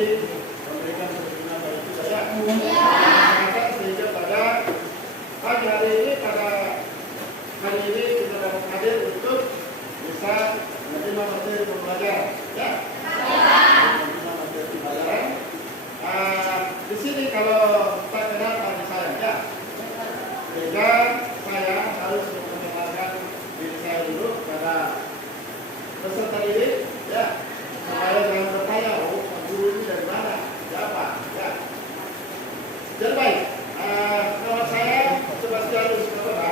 memberikan perlindungan bagi kita ya. Maka sehingga pada pagi hari ini kita dapat hadir untuk bisa menerima materi pembelajaran ya. Menerima materi pembelajaran. Di sini kalau Pak kenal pada saya ya. Sehingga saya harus mengenalkan diri saya dulu pada peserta didik ya. Supaya jangan bertanya, oh guru ini dari mana, siapa ya. Jadi baik, nama saya Sebastianus Katora,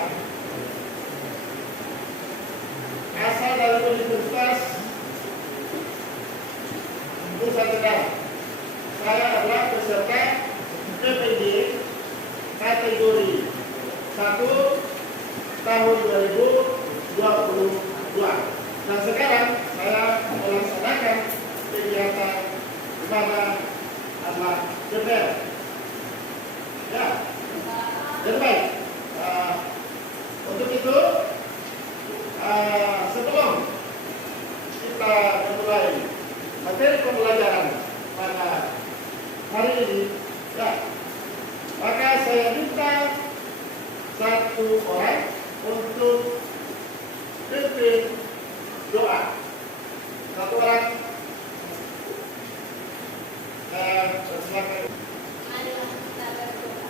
asal dari Universitas Nusa Tenggara. Saya adalah peserta PPD kategori 1 tahun 2022. Nah sekarang saya melaksanakan kegiatan di mana adalah DPR. Ya, jadi baik. Untuk itu sebelum kita memulai materi pembelajaran pada hari ini, ya, maka saya minta satu orang untuk pimpin doa. Satu orang. Saya persilakan. Marilah kita berdoa.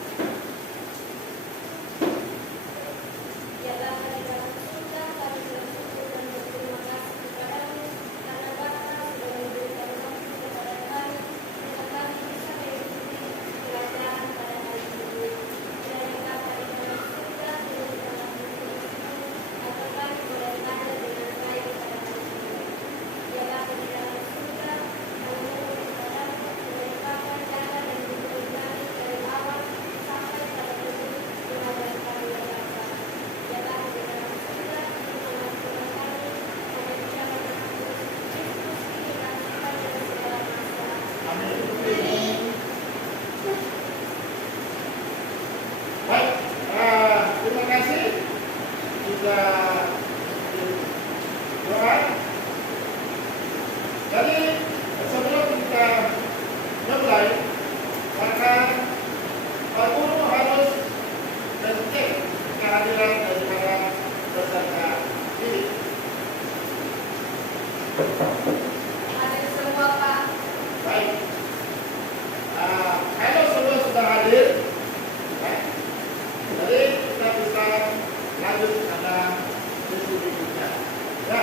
Ya Bapa di dalam surga, kami bersyukur dan berterima kasih kepadamu karena Bapa sudah memberikan waktu kepada kami untuk kami bisa mengikuti pelajaran pada hari ini. Kiranya Bapa di dalam surga, berikanlah petunjuk agar kami boleh belajar dengan baik pada hari ini. Ya Bapa di dalam surga, kami mohon kepadamu supaya Bapa jaga dan bimbing kami dari awal sampai pada titik pelajaran kami ya Bapa. Ya Bapa di dalam surga, terima kami berbicara dengan Kristus, kita dari segala masalah. Amin. Baik, terima kasih sudah doa. Jadi sebelum kita memulai, maka Pak Guru harus mencek kehadiran daripada peserta ini. Hadir semua Pak. Baik. Kalau semua sudah hadir, ya, jadi kita bisa lanjut pada sesi berikutnya. Ya.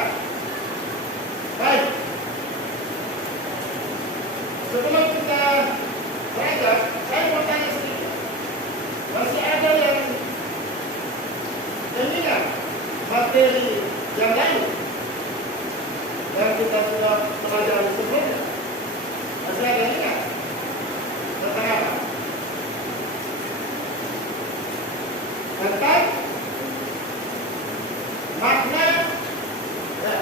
Baik. Sebelum kita belajar, saya mau tanya sedikit. Masih ada yang ingat materi yang lain yang kita sudah pelajari sebelumnya? Masih ada yang ingat? Tentang apa? Tentang makna ya.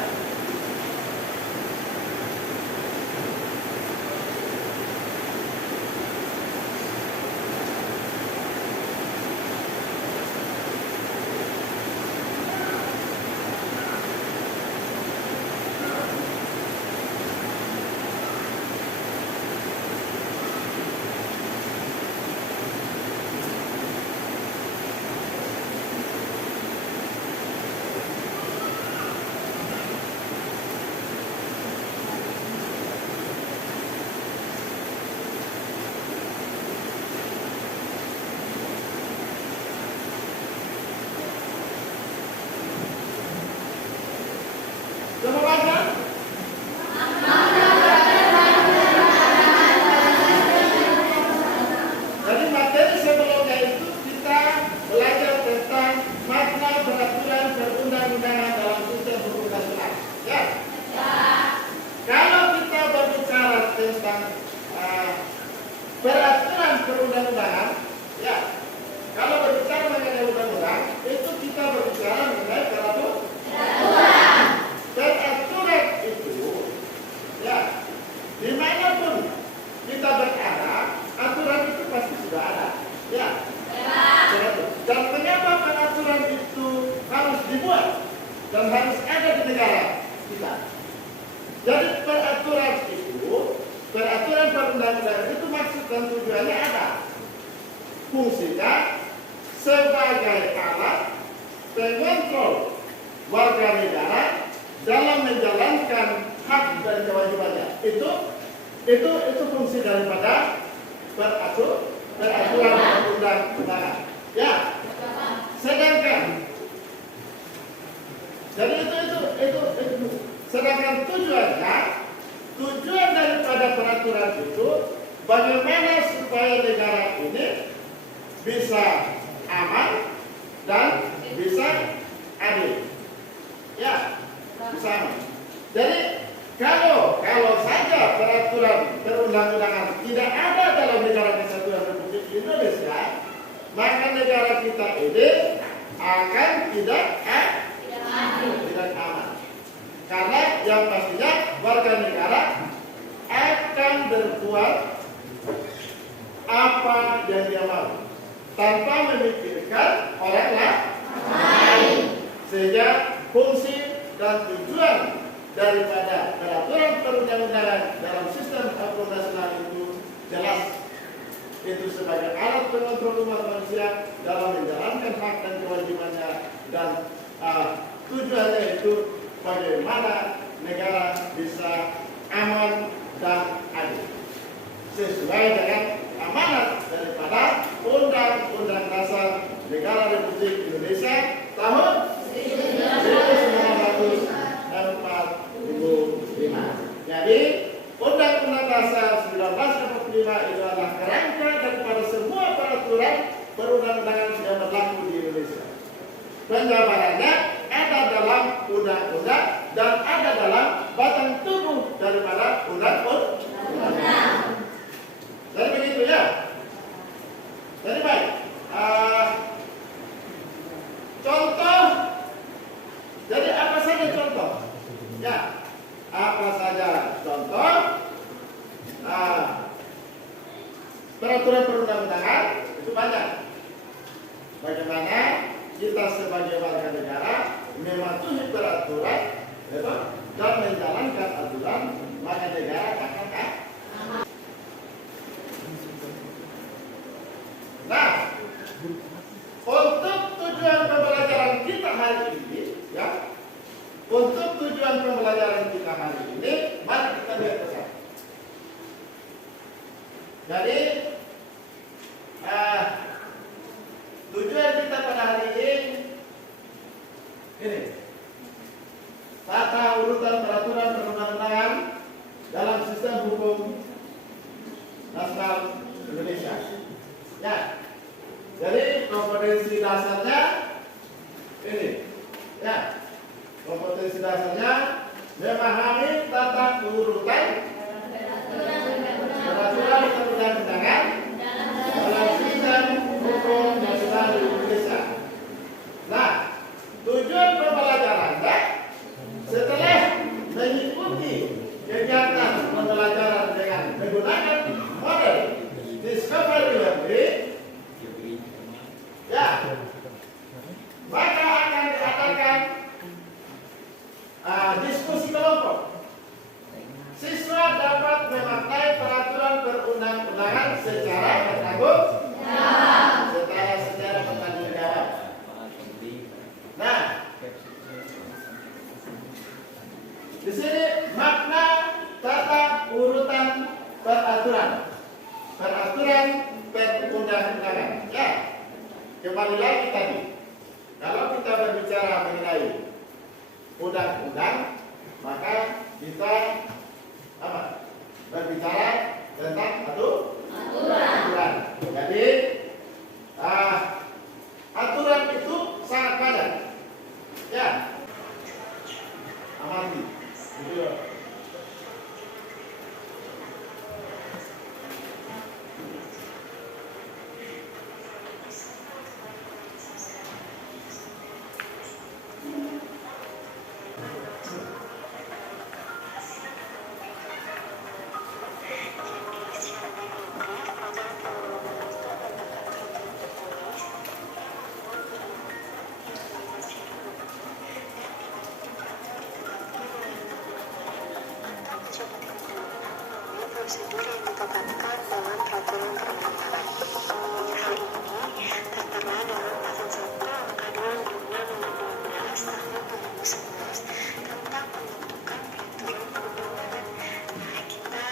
Sudah membaca? Jadi materi sebelumnya itu kita belajar tentang makna peraturan perundang-undangan dalam sistem hukum nasional. Ya? Kalau kita berbicara tentang peraturan perundang-undangan, ya. Kalau berbicara mengenai undang-undang, itu kita berbicara mengenai peraturan. Peraturan itu, ya, dimanapun kita berada, aturan itu pasti sudah ada, ya. Dan mengapa peraturan itu harus dibuat dan harus ada di negara kita? Jadi peraturan itu, peraturan perundang-undangan itu maksud dan tujuannya apa? Fungsinya sebagai alat pengontrol warga negara dalam menjalankan hak dan kewajibannya. Itu fungsi daripada peraturan perundang-undangan. Ya. Sedangkan jadi itu sedangkan tujuan daripada peraturan itu bagaimana supaya negara ini bisa aman dan bisa adil. Ya, bisa aman. Jadi kalau saja peraturan perundang-undangan tidak ada dalam negara kesatuan Republik Indonesia, maka negara kita ini akan tidak aman. Karena yang pastinya warga negara akan berbuat apa yang dia mau tanpa memikirkan orang lain. Sehingga fungsi dan tujuan daripada peraturan perundang-undangan dalam sistem hukum nasional itu jelas. Itu sebagai alat pengontrol umat manusia dalam menjalankan hak dan kewajibannya, dan tujuannya itu bagaimana negara bisa aman dan adil sesuai dengan amanat daripada Undang-Undang Dasar Negara Republik Indonesia tahun 1945. Jadi Undang-Undang Dasar 1945 itu adalah kerangka daripada semua peraturan perundang-undangan yang berlaku di Indonesia. Penjabarannya ada dalam undang-undang dan ada dalam batang tubuh daripada undang-undang. Jadi begitu ya. Jadi baik. Contoh. Jadi apa saja contoh? Ya. Apa saja contoh? Peraturan perundang-undangan itu banyak. Bagaimana kita sebagai warga negara mematuhi peraturan dan menjalankan aturan, maka negara akan aman. Nah, untuk tujuan pembelajaran kita hari ini, ya, untuk tujuan pembelajaran kita hari ini, mari kita lihat ke sana. Jadi, tujuan kita pada hari ini, tata urutan peraturan perundang-undangan dalam sistem hukum nasional Indonesia. Ya, jadi kompetensi dasarnya ini, ya, kompetensi dasarnya memahami tata urutan peraturan perundang-undangan dalam sistem hukum nasional Indonesia. Nah, tujuan pembelajarannya setelah mengikuti kegiatan pembelajaran dengan menggunakan model discovery learning, ya, maka akan diadakan diskusi kelompok. Siswa dapat memaknai peraturan perundang-undangan secara bertanggung jawab. Secara bertanggung jawab. Nah, di sini makna tata urutan peraturan perundang-undangan. Ya, kembali lagi tadi. Kalau kita berbicara mengenai undang-undang, maka kita berbicara tentang aturan. Jadi aturan itu sangat banyak. Ya, amati. Gitu. prosedur yang ditetapkan dalam peraturan perundang-undangan. Hal ini tertera dalam pasal 1 angka 2 Undang-Undang Nomor 12 Tahun 2011 tentang pembentukan peraturan perundang-undangan. Nah, kita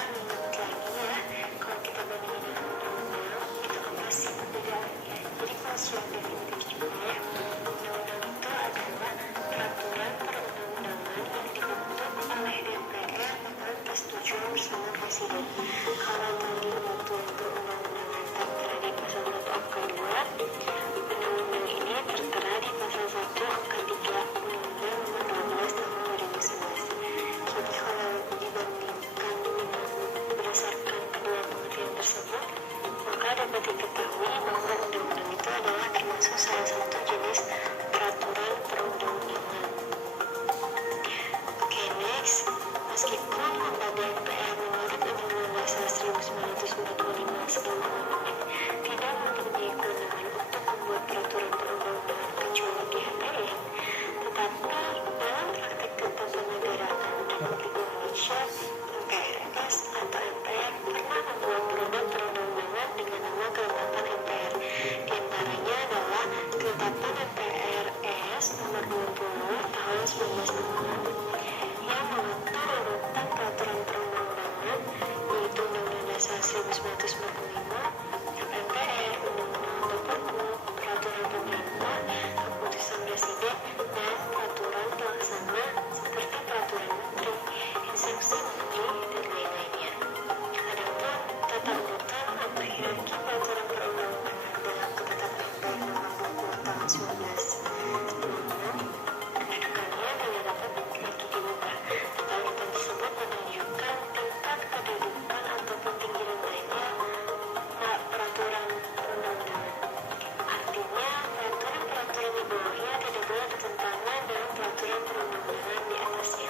ingat lagi ya, kalau kita bandingin dengan undang-undang itu apa sih perbedaannya? Jadi kalau secara definitif juga ya, undang-undang itu adalah peraturan perundang-undangan yang dibentuk oleh DPR dengan persetujuan bersama Presiden. Kalau tadi pembentukan perundang-undangan tertera di pasal 1 angka 2, undang-undang ini tertera di pasal 1 angka 3 Undang-Undang Nomor 12 Tahun 2011. Jadi kalau dibandingkan dengan berdasarkan kedua pengertian tersebut, maka dapat diketahui bahwa undang-undang itu adalah termasuk salah satu jenis peraturan perundang-undangan. Oke, next. Meskipun lembaga MPR menurut Undang-Undang Dasar 1945 sebelum amandemen tidak mempunyai kewenangan untuk membuat peraturan perundang-undangan kecuali di MPR, tetapi dalam praktek ketatanegaraan Republik Indonesia, MPRS atau MPR pernah membuat produk perundang-undangan dengan nama Kelengkapan MPR. Di antaranya adalah Kelengkapan MPRS Nomor 20 Tahun 1966 yang mengatur urutan peraturan perundang-undangan, yaitu Undang-Undang Dasar 1945, MPR, Undang-Undang Nomor 10, Peraturan Pemerintah, Keputusan Presiden, dan Peraturan Pelaksana seperti Peraturan Menteri, Instruksi Menteri, dan lain-lainnya. Adapun tata urutan atau hierarki peraturan perundang-undangan dalam Ketetapan MPR Nomor 20 Tahun 1996, kedudukannya tidak dapat lagi diubah. Tata urutan tersebut menunjukkan tingkat kedudukan ataupun tinggian lainnya peraturan perundang-undangan. Artinya, peraturan-peraturan di bawahnya tidak boleh bertentangan dengan peraturan perundang-undangan di atasnya.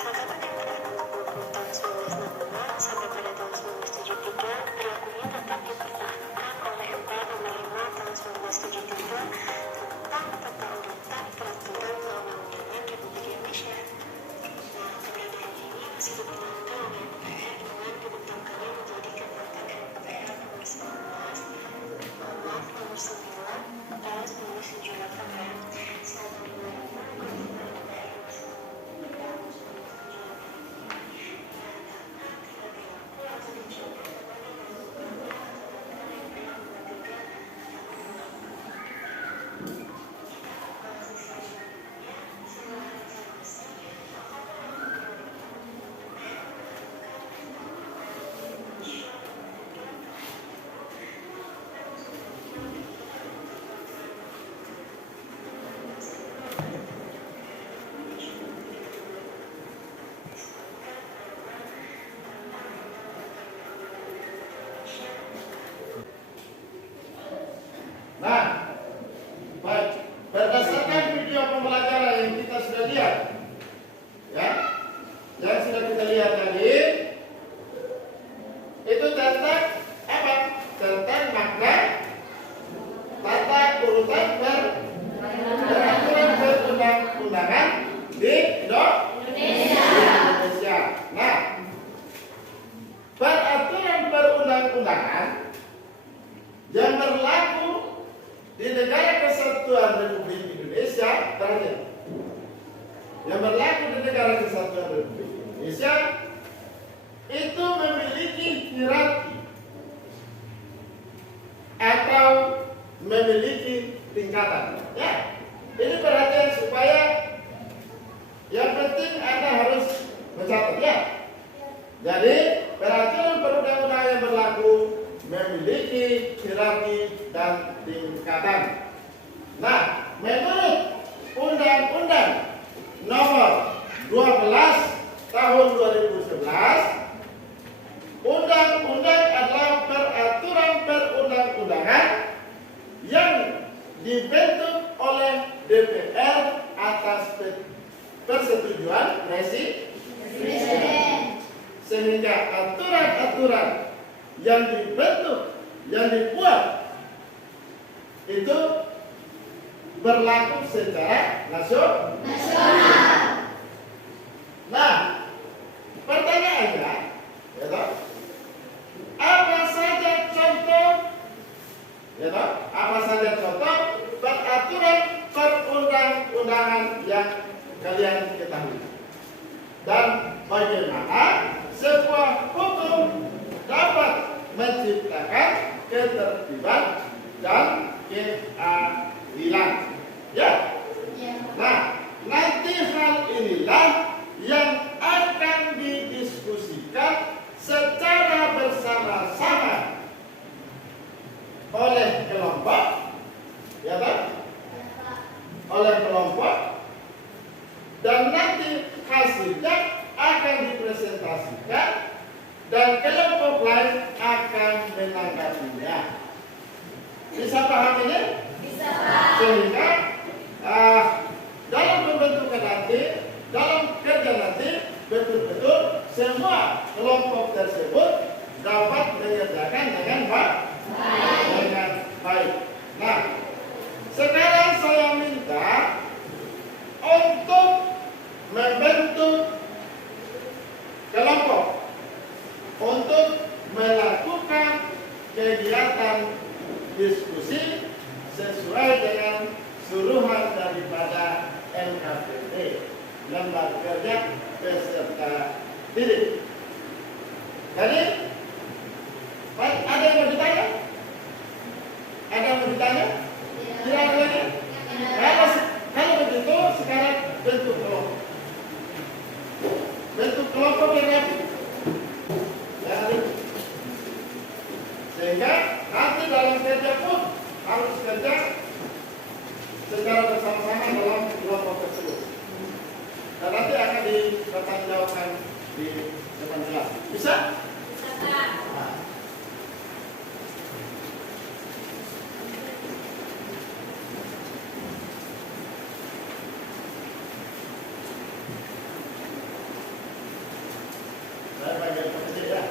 Kelengkapan MPR Nomor 20 Tahun 1966 sampai pada tahun 1973 berlakunya tetap dipertahankan oleh MPR Nomor 5 Tahun 1973 tentang tata urutan peraturan perundang-undangan Republik Indonesia. Nah, keberadaan ini masih dibantu oleh MPR dengan dibentukannya menjadi Kelengkapan MPR Nomor 19 Nomor 9 Tahun 1978 ya. Saat dibentuk Kelengkapan MPR Nomor 9 Tahun 1978 dinyatakan tidak berlaku atau dicabut kembali dengan undang-undang atau MPR Nomor 3 Tahun 2000. Nah, baik. Berdasarkan video pembelajaran yang kita sudah lihat, ya, yang sudah kita lihat tadi, itu tentang apa? Tentang makna tata urutan peraturan perundang-undangan di Indonesia. Nah, peraturan perundang-undangan yang berlaku di negara kesatuan Republik Indonesia, perhatian, yang berlaku di negara kesatuan Republik Indonesia itu memiliki hierarki atau memiliki tingkatan. Ya, ini perhatian supaya yang penting Anda harus mencatat ya. Jadi peraturan perundang-undangan yang berlaku memiliki hierarki dan tingkatan. Nah, menurut Undang-Undang Nomor 12 Tahun 2011, undang-undang adalah peraturan perundang-undangan yang dibentuk oleh DPR atas persetujuan Presiden. Sehingga aturan-aturan yang dibentuk, yang dibuat itu berlaku secara nasional. Nah, pertanyaannya, ya toh, tersebut dapat mengerjakan dengan baik. Nah, sekarang saya minta untuk membentuk kelompok untuk melakukan kegiatan diskusi sesuai dengan suruhan daripada LKPD, Lembaga Kerja Peserta Didik. Jadi, ada yang mau ditanya? Ada yang mau ditanya? Tidak ada lagi? Kalau begitu, sekarang bentuk kelompok. Bentuk kelompok yang rapi. Sehingga nanti dalam kerja pun harus kerja secara bersama-sama dalam kelompok tersebut. Dan nanti akan dipertanggungjawabkan di depan kelas. Bisa? Bisa, Pak. Nah. Saya bagian kecil ya.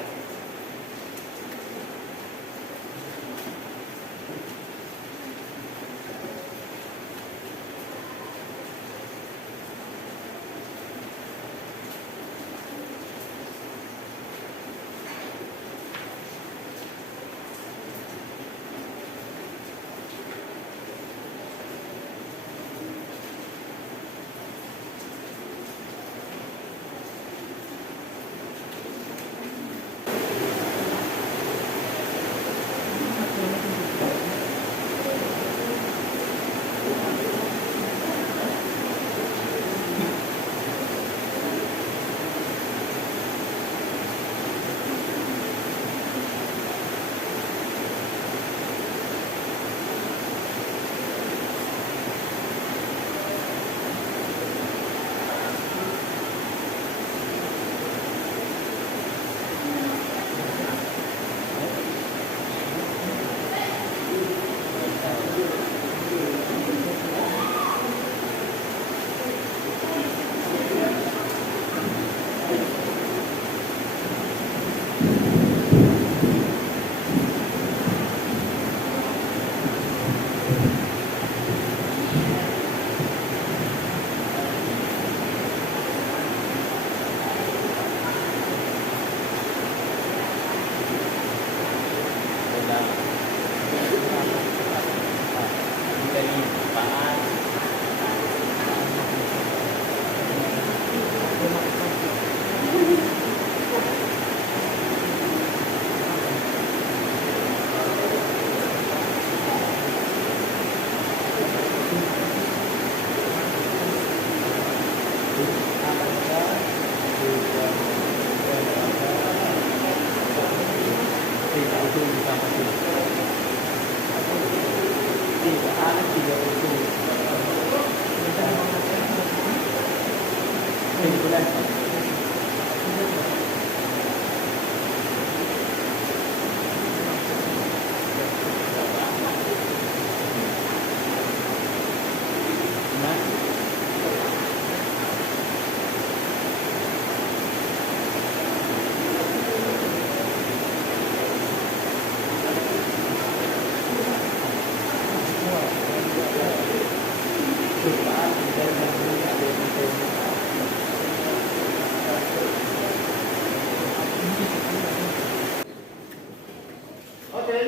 Oke.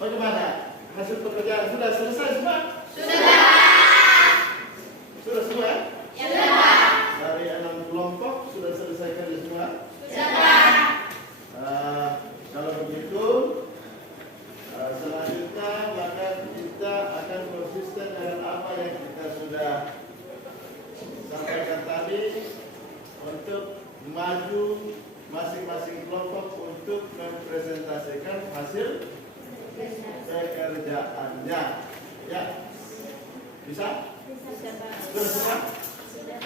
Bagaimana? Hasil pekerjaan sudah selesai semua? Sudah semua? Ya, sudah, Pak. Dari 6 kelompok sudah selesai kerja semua? Sudah, Pak. Kalau begitu, selanjutnya maka kita akan konsisten dengan apa yang kita sudah sampaikan tadi untuk maju masing-masing kelompok untuk mempresentasikan hasil pekerjaannya. Ya, bisa? Bisa, Pak. Sudah semua? Sudah.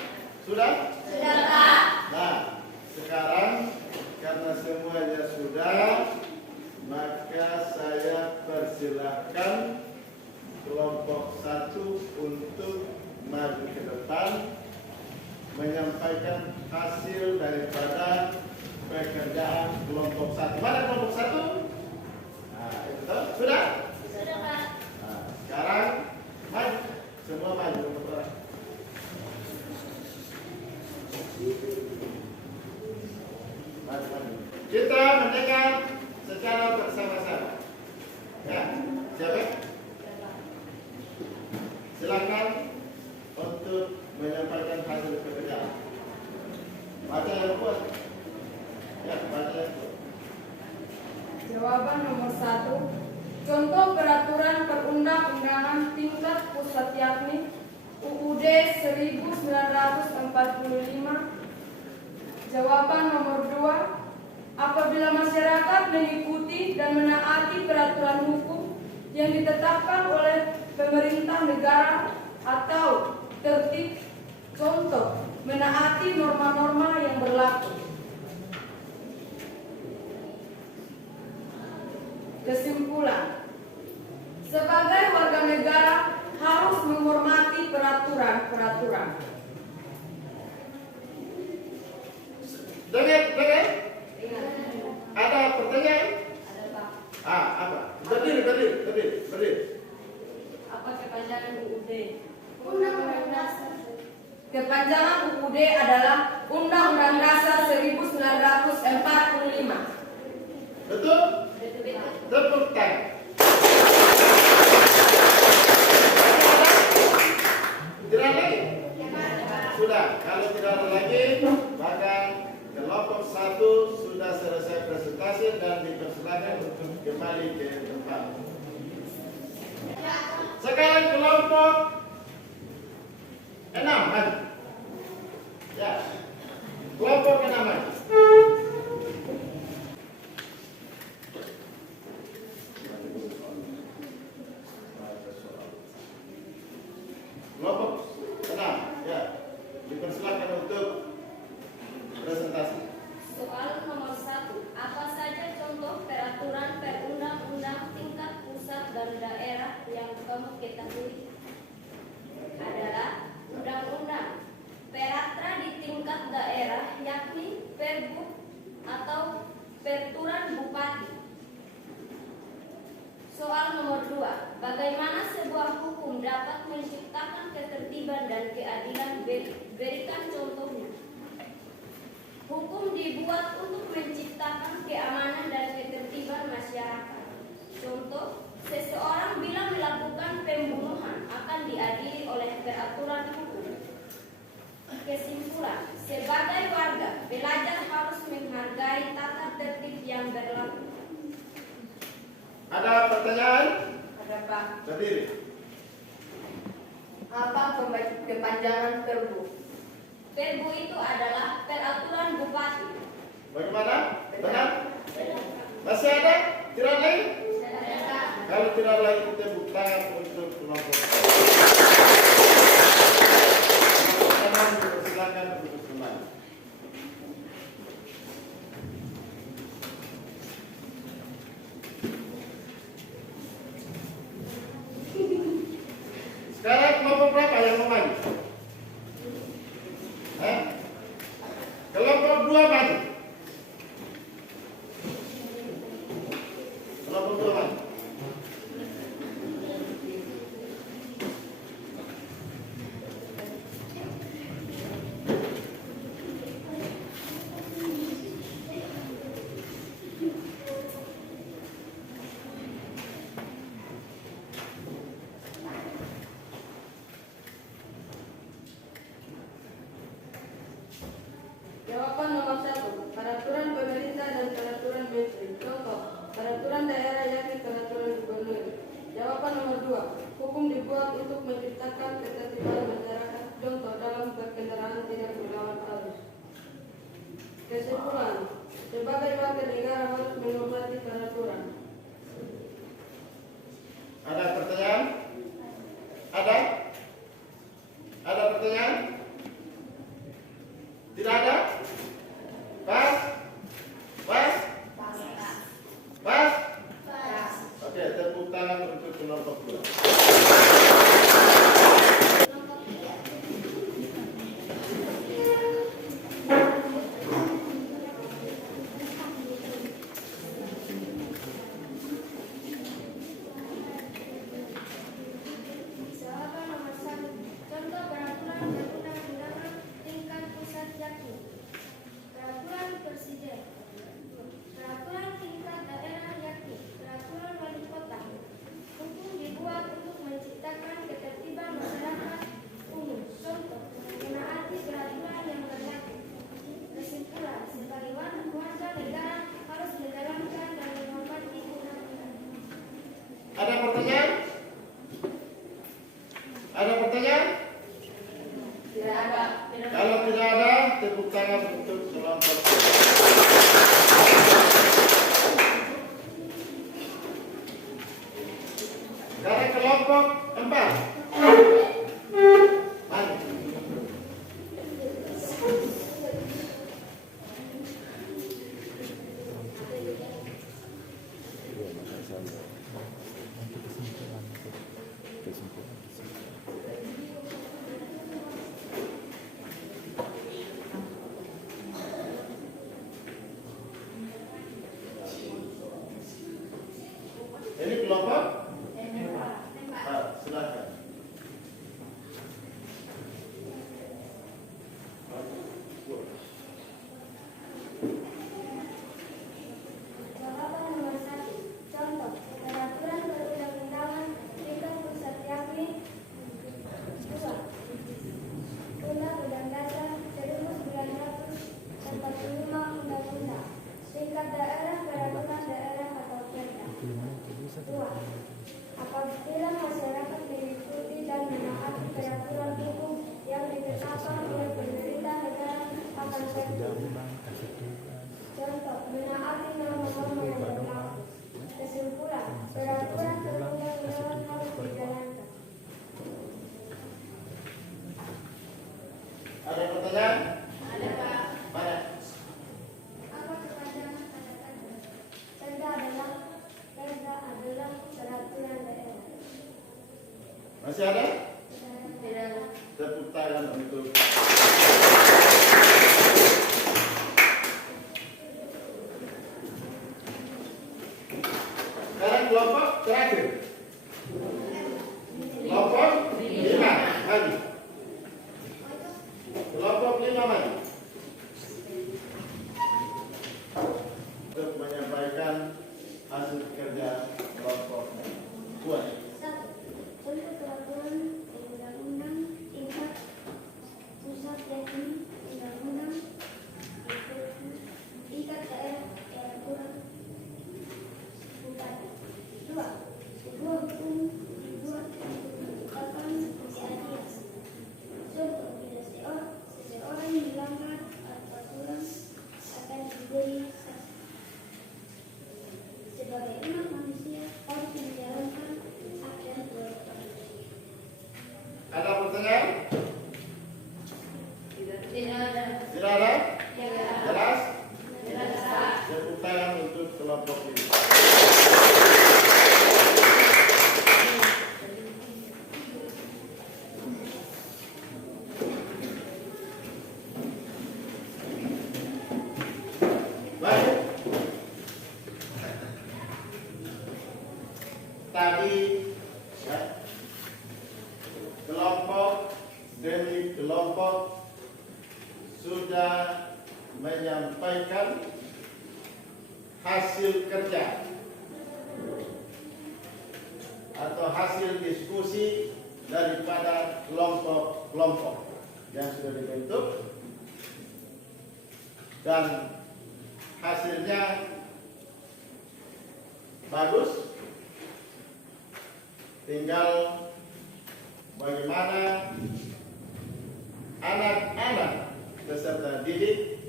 Sudah? Sudah, Pak. Nah, sekarang karena semuanya sudah, maka saya persilahkan kelompok 1 untuk maju ke depan menyampaikan hasil daripada pekerjaan kelompok 1. Mana kelompok 1? Nah, itu tahu? Sudah? Sudah, Pak. Nah, sekarang maju. Semua maju untuk orang. Maju. Kita mendengar secara bersama-sama. Ya, siapa? Silakan untuk menyampaikan hasil pekerjaan. Baca yang kuat. Ya, baca yang kuat. Jawaban nomor 1. Contoh peraturan perundang-undangan tingkat pusat yakni UUD 1945. Jawaban nomor 2. Apabila masyarakat mengikuti dan menaati peraturan hukum yang ditetapkan oleh pemerintah negara atau tertib, contoh menaati norma-norma yang berlaku. Kesimpulan, sebagai warga negara harus menghormati peraturan-peraturan. Dengar. Ada pertanyaan? Ada, Pak. Apa? Berdiri. Apa kepanjangan UUD? Undang-Undang Dasar. Kepanjangan UUD adalah Undang-Undang Dasar 1945. Betul? Tepuk tangan. Tidak lagi? Sudah. Kalau tidak ada lagi, maka kelompok 1 sudah selesai presentasi dan dipersilakan untuk kembali ke tempat. Sekarang kelompok 6 maju. Ya. Kelompok 6 maju. Kelompok 6, ya. Dipersilakan untuk presentasi. Soal nomor 1. Apa saja contoh peraturan perundang-undang tingkat pusat dan daerah yang kamu ketahui? Adalah undang-undang. Peratra di tingkat daerah yakni Pergub atau Peraturan Bupati. Soal nomor 2. Bagaimana sebuah hukum dapat menciptakan ketertiban dan keadilan? Berikan contohnya. Hukum dibuat untuk menciptakan keamanan dan ketertiban masyarakat. Contoh, seseorang bila melakukan pembunuhan akan diadili oleh peraturan hukum. Kesimpulan, sebagai warga, belajar harus menghargai tata tertib yang berlaku. Ada pertanyaan? Ada, Pak. Berdiri. Apa kepanjangan Perbu? Perbu itu adalah peraturan bupati. Bagaimana? Benar? Masih ada? Tidak lagi? Kalau tidak lagi, kita buka untuk kelompok. Silakan untuk kembali. Sekarang kelompok berapa yang mau maju? Kelompok 2 maju. Kelompok 2 maju. kelompok? Silakan. Jawaban nomor 1. Contoh, peraturan perundang-undangan tingkat pusat yakni 2. Undang-Undang Dasar 1945 Undang-Undang. Tingkat daerah peraturan daerah atau perda. 2. Apabila masyarakat mengikuti dan menaati peraturan hukum yang ditetapkan oleh pemerintah negara akan tertib. Contoh, menaati norma-norma yang berlaku. Kesimpulan, peraturan perundang-undangan harus dijalankan. Ada pertanyaan? Ada, Pak. Mana? Apa kepanjangan kata-kata? Perda adalah peraturan daerah. Masih ada? Tidak. Tepuk tangan untuk sekarang kelompok terakhir. Kelompok 5 maju. Kelompok 5 maju. Untuk menyampaikan hasil kerja kelompok 2. 1. Untuk peraturan undang-undang tingkat pusat yakni undang-undang tingkat daerah peraturan pusat. 2. Sebuah hukum dibuat untuk menegakkan keadilan. Contoh, bila seseorang melanggar peraturan akan diberi sanksi. Sebagai umat manusia harus menjalankan hak dan kewajiban. Ada pertanyaan? Tidak ada. Tidak ada? Jelas? Jelas. Tepuk tangan untuk kelompok ini. Baik. Tadi ya, kelompok demi kelompok sudah menyampaikan hasil kerja atau hasil diskusi daripada kelompok-kelompok yang sudah dibentuk, dan hasilnya bagus. Tinggal bagaimana anak-anak peserta didik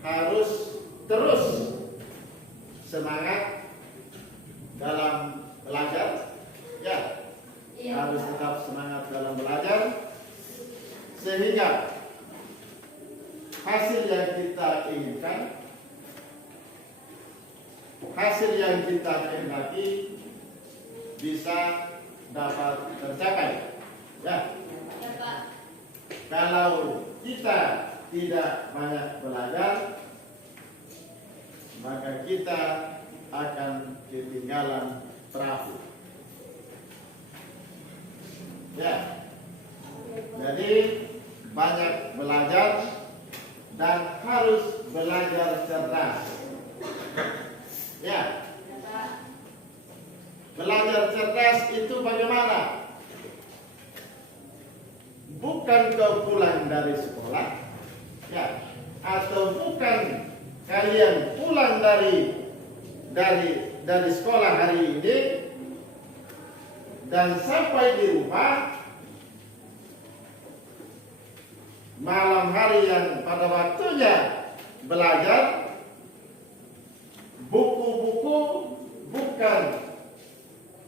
harus terus semangat dalam belajar, ya, harus tetap semangat dalam belajar, sehingga hasil yang kita inginkan, hasil yang kita kehendaki bisa dapat tercapai. Ya. Kalau kita tidak banyak belajar, maka kita akan ketinggalan perahu. Ya. Jadi banyak belajar dan harus belajar cerdas. Ya. Belajar cerdas itu bagaimana? Bukan kau pulang dari sekolah, ya, atau bukan kalian pulang dari sekolah hari ini dan sampai di rumah malam hari yang pada waktunya belajar, buku-buku bukan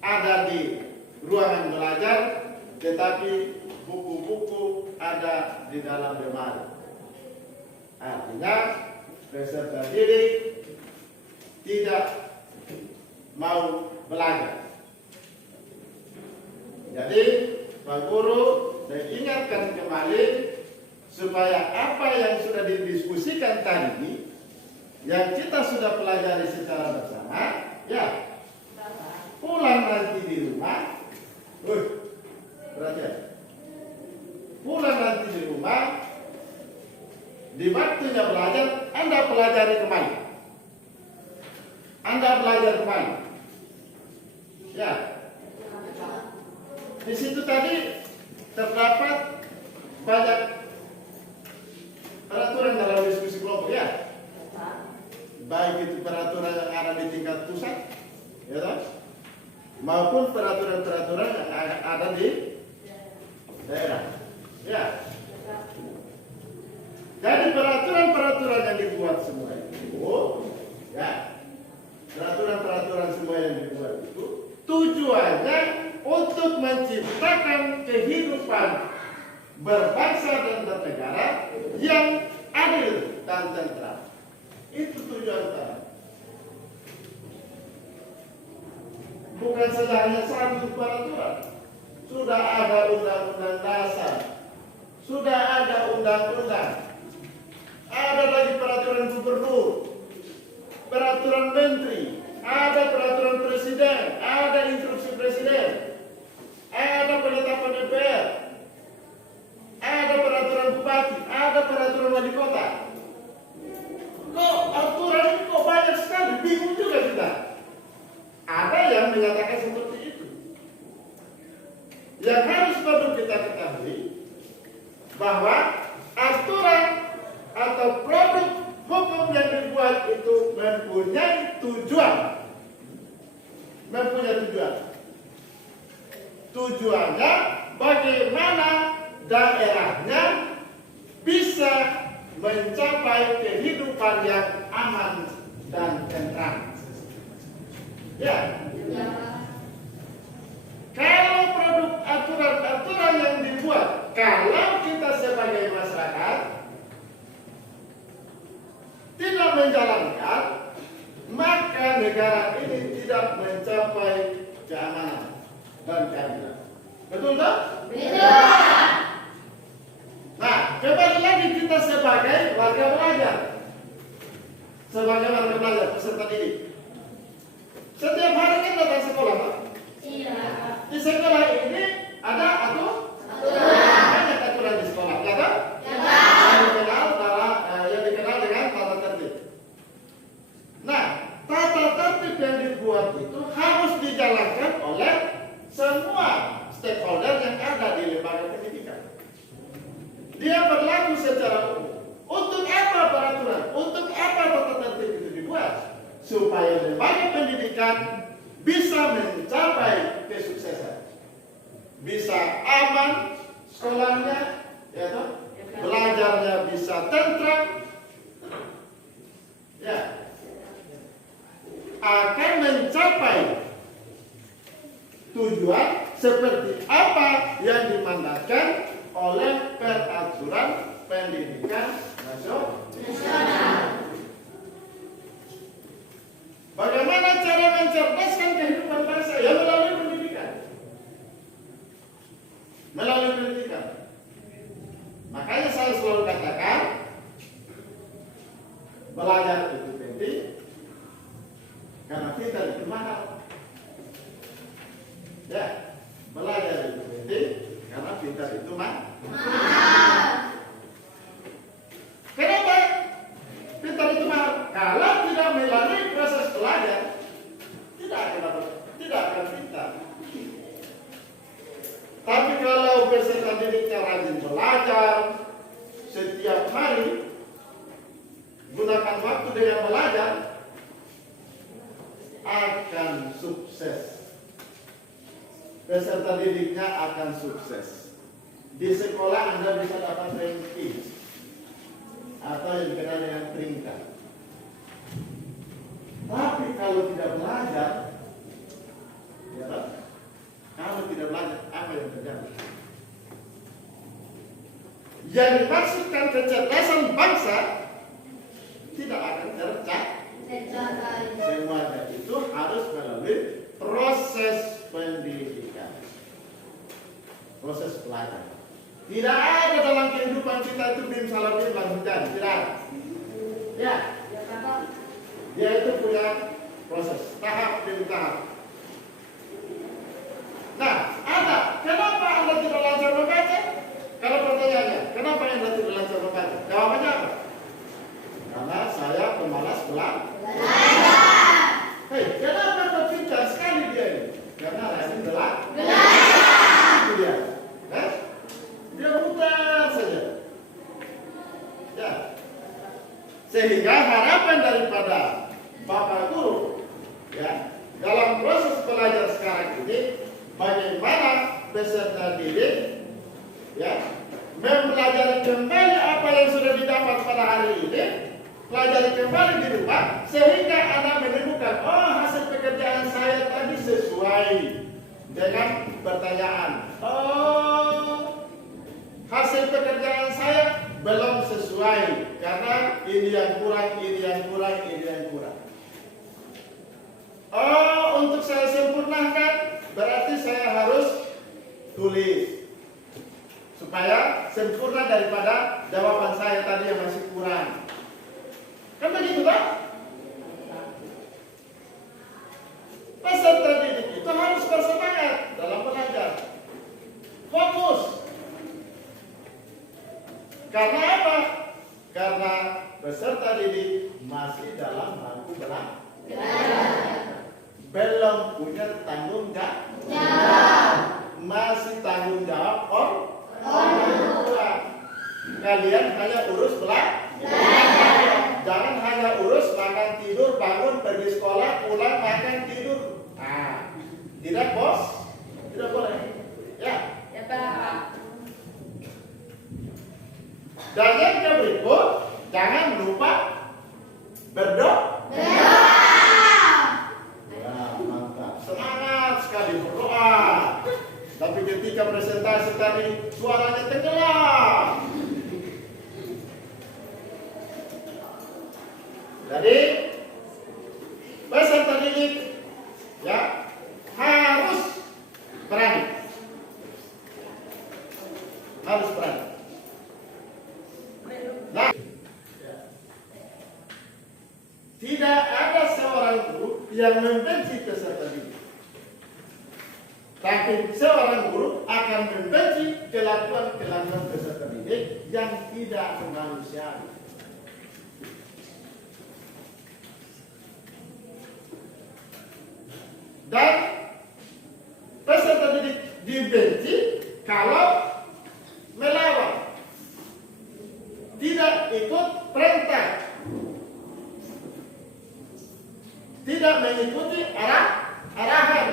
ada di ruangan belajar, tetapi buku-buku ada di dalam lemari. Artinya peserta didik tidak mau belajar. Jadi Pak Guru, saya ingatkan kembali supaya apa yang sudah didiskusikan tadi, yang kita sudah pelajari secara bersama, ya, pulang nanti di rumah, perhatian, pulang nanti di rumah, di waktunya belajar, Anda pelajari kembali. Anda belajar kembali. Ya. Di situ tadi terdapat banyak peraturan dalam diskusi kelompok ya. Baik itu peraturan yang ada di tingkat pusat, ya toh, maupun peraturan-peraturan yang ada di daerah. Ya. Jadi peraturan-peraturan yang dibuat semua itu, ya, peraturan-peraturan semua yang dibuat itu tujuannya untuk menciptakan kehidupan berbangsa dan bernegara yang adil dan tentram. Itu tujuan utama. Bukan saja hanya satu peraturan. Sudah ada undang-undang dasar, sudah ada undang-undang, ada lagi peraturan gubernur, peraturan menteri, ada peraturan presiden, ada instruksi presiden, ada penetapan DPR, ada peraturan bupati, ada peraturan wali kota. Kok aturan ini kok banyak sekali, bingung juga kita. Ada yang menyatakan seperti itu. Yang harus perlu kita ketahui bahwa aturan atau produk hukum yang dibuat itu mempunyai tujuan. Tujuannya bagaimana daerahnya bisa mencapai kehidupan yang aman dan tentram. Ya. Kalau produk aturan-aturan yang dibuat, kalau kita sebagai masyarakat tidak menjalankan, maka negara ini tidak mencapai keamanan dan keadilan. Betul tak? Betul. Nah, kembali lagi kita sebagai warga belajar, peserta didik. Setiap hari kita datang sekolah, Pak. Iya. Di sekolah ini ada banyak aturan di sekolah, ya kan? Yang dikenal dengan tata tertib. Nah, tata tertib yang dibuat itu harus dijalankan oleh semua stakeholder yang ada di lembaga pendidikan. Dia berlaku secara umum. Untuk apa peraturan? Untuk apa tata tertib itu dibuat? Supaya lembaga pendidikan bisa mencapai kesuksesan, bisa aman sekolahnya, ya toh? Belajarnya bisa tentram, ya, akan mencapai tujuan seperti apa yang dimandatkan oleh peraturan pendidikan nasional. Bagaimana cara mencerdaskan kehidupan bangsa? Ya melalui pendidikan. Melalui pendidikan. Makanya saya selalu katakan, belajar itu penting, karena kita itu mahal. Ya, belajar itu penting, karena pintar itu mahal. Kenapa pintar itu mahal? Kalau tidak melalui proses belajar, tidak akan pintar. Tapi kalau peserta didiknya rajin belajar setiap hari, gunakan waktu dengan belajar, akan sukses. Peserta didiknya akan sukses. Di sekolah Anda bisa dapat ranking atau yang dikenal dengan peringkat. Tapi kalau tidak belajar, ya, kalau tidak belajar, apa yang terjadi? Yang dimaksudkan kecerdasan bangsa tidak akan tercapai. Semuanya itu harus melalui proses pendidikan, proses belajar. Tidak ada dalam kehidupan kita itu bim salam bim langsung jadi, tidak ada. Ya, dia itu punya proses tahap demi tahap. Nah, ada. Kenapa Anda tidak lancar membaca? Kalau pertanyaannya, kenapa Anda tidak lancar membaca? Jawabannya apa? Karena saya pemalas belajar. Hei, kenapa kau pintar sekali dia ini? Karena rajin belajar. Itu dia. Dia putar saja. Ya. Sehingga harapan daripada Bapak Guru, ya, dalam proses belajar sekarang ini, bagaimana peserta didik, ya, mempelajari kembali apa yang sudah didapat pada hari ini, pelajari kembali di rumah, sehingga anak menemukan, oh, hasil pekerjaan saya tadi sesuai dengan pertanyaan. Oh, hasil pekerjaan saya belum sesuai karena ini yang kurang, ini yang kurang, ini yang kurang. Oh, untuk saya sempurnakan berarti saya harus tulis supaya sempurna daripada jawaban saya tadi yang masih kurang. Kan begitu kan? Peserta didik itu harus bersemangat dalam belajar. Fokus. Karena apa? Karena peserta didik masih dalam bangku belajar. Belum punya tanggung jawab. Masih tanggung jawab orang tua. Kalian hanya urus belajar. Jangan hanya urus makan tidur, bangun, pergi sekolah, pulang, makan tidur. Nah, tidak bos? Tidak boleh. Ya. Ya Pak. Dan yang berikut, jangan lupa berdoa. Ya, mantap. Semangat sekali berdoa. Tapi ketika presentasi tadi suaranya tenggelam. Jadi peserta didik, ya, harus berani. Harus berani. Nah, tidak ada seorang guru yang membenci peserta didik. Tapi seorang guru akan membenci kelakuan peserta didik yang tidak manusiawi. Dan peserta didik dibenci kalau melawan, tidak ikut perintah, tidak mengikuti arahan.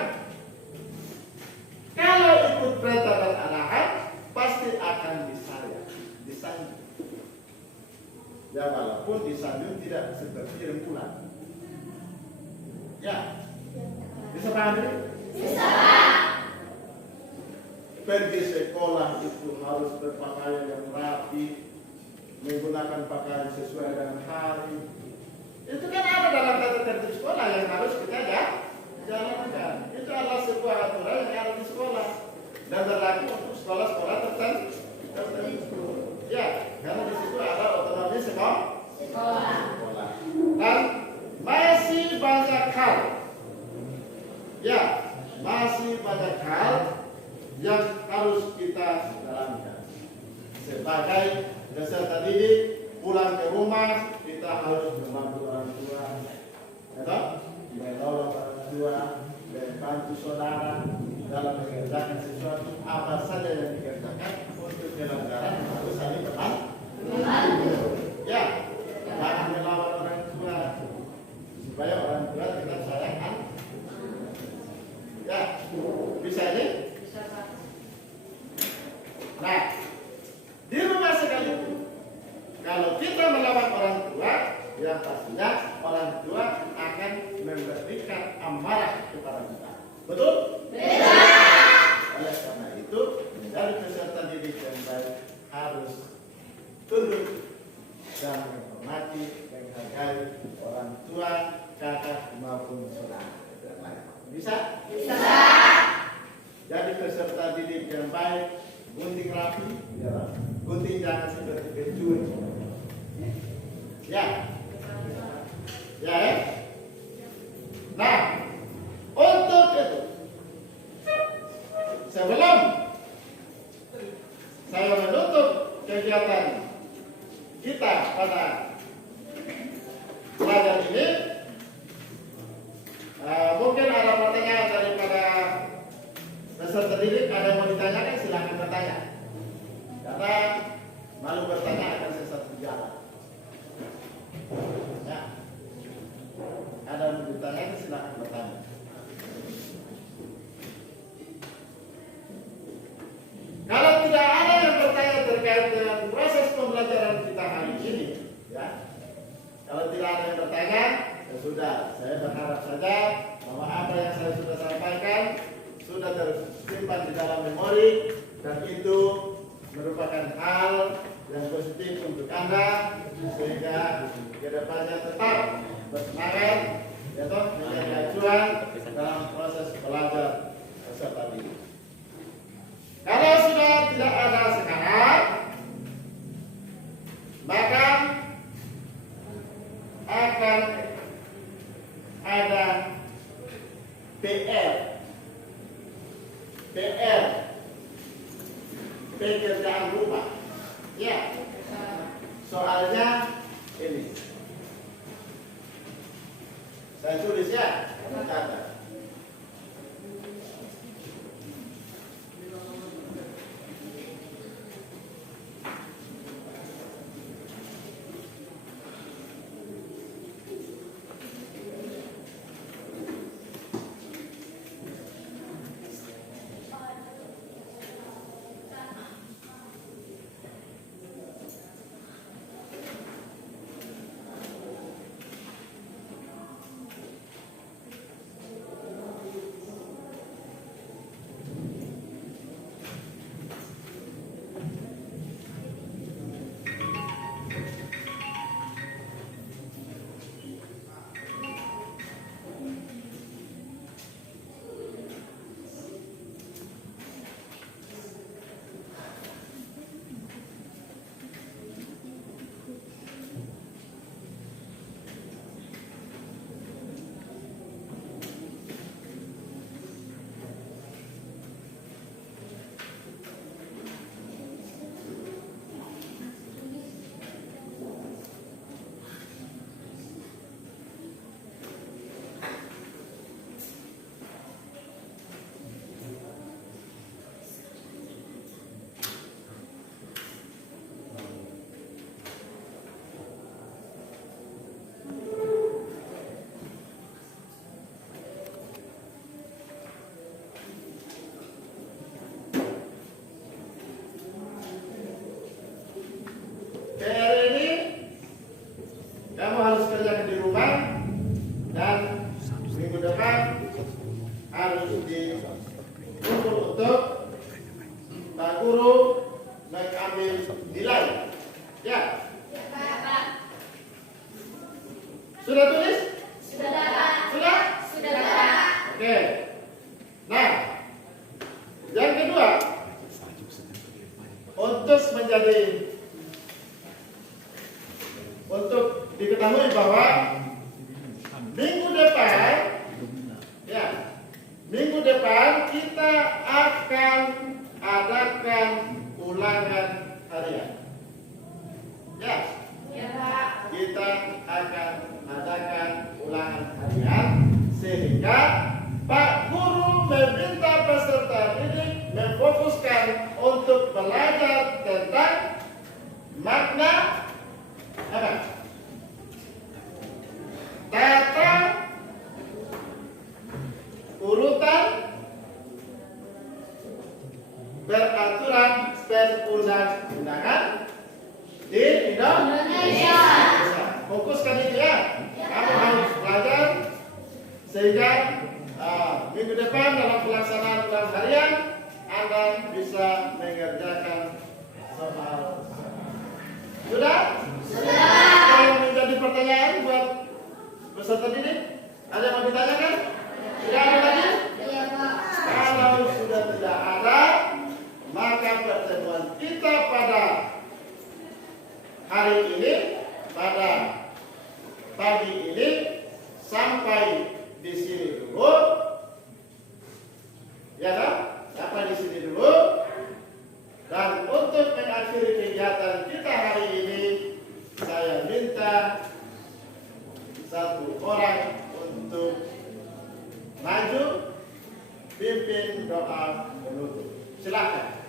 Kalau ikut perintah dan arahan, pasti akan disanjung. Ya, walaupun disanjung tidak seperti rembulan. Ya, bisa paham ini? Bisa. Pergi sekolah itu harus berpakaian yang rapi, menggunakan pakaian sesuai dengan hari. Itu kan ada dalam tata tertib sekolah yang harus kita jalankan. Itu adalah sebuah aturan yang ada di sekolah dan berlaku untuk sekolah-sekolah tertentu. Ya, karena di situ ada otonomi sekolah. Dan masih banyak hal. Ya, masih banyak hal yang harus kita jalankan. Sebagai peserta didik, pulang ke rumah kita harus membantu orang tua, menolong orang tua, membantu saudara dalam mengerjakan sesuatu apa saja yang dikerjakan untuk penyelenggaraan harus saling membantu. Ya, jangan melawan orang tua supaya orang tua kita sayangkan. Ya, bisa ini? Bisa Pak. Nah, di rumah sekalipun, kalau kita melawan orang tua, ya pastinya orang tua akan memberikan amarah kepada kita. Betul? Betul. Oleh karena itu, menjadi peserta didik yang baik harus tunduk dan menghormati, menghargai orang tua, kakak maupun saudara. Bisa? Bisa. Jadi peserta didik yang baik, gunting rapi, ya. Gunting jangan seperti pencuri. Ya. Ya, ya. Nah, untuk itu didik ada yang mau ditanyakan silakan bertanya. Karena malu bertanya akan sesat di jalan. Ya. Ada yang mau ditanyakan silakan bertanya. Kalau tidak ada yang bertanya terkait dengan proses pembelajaran kita hari ini, ya. Kalau tidak ada yang bertanya, ya sudah. Saya berharap saja bahwa apa yang saya sudah sampaikan sudah tersimpan di dalam memori dan itu merupakan hal yang positif untuk Anda sehingga kedepannya tetap bersemangat, ya toh, menjadi acuan dalam proses belajar peserta didik. Kalau sudah tidak ada sekarang, maka akan ada PR, pekerjaan rumah. Ya, soalnya ini. Saya tulis ya, catat. Sudah tulis? Sudah, Pak. Sudah? Sudah, Pak. Oke. Nah, yang kedua, untuk diketahui bahwa minggu depan kita akan adakan ulangan harian. Ya. Ya, Pak. Kita akan adakan ulangan harian sehingga Pak Guru meminta peserta didik memfokuskan untuk belajar tentang makna apa? Tata urutan peraturan perundang-undangan di Indonesia. Fokuskan itu ya. Kamu harus belajar sehingga minggu depan dalam pelaksanaan ulangan harian Anda bisa mengerjakan soal. Sudah? Sudah. Kalau menjadi pertanyaan buat peserta didik, ada yang mau ditanyakan? Tidak ada lagi? Iya, Pak. Kalau sudah tidak ada, maka pertemuan kita pada hari ini, pada pagi ini sampai di sini dulu. Ya kan? Sampai di sini dulu. Dan untuk mengakhiri kegiatan kita hari ini, saya minta satu orang untuk maju pimpin doa menutup. Silakan.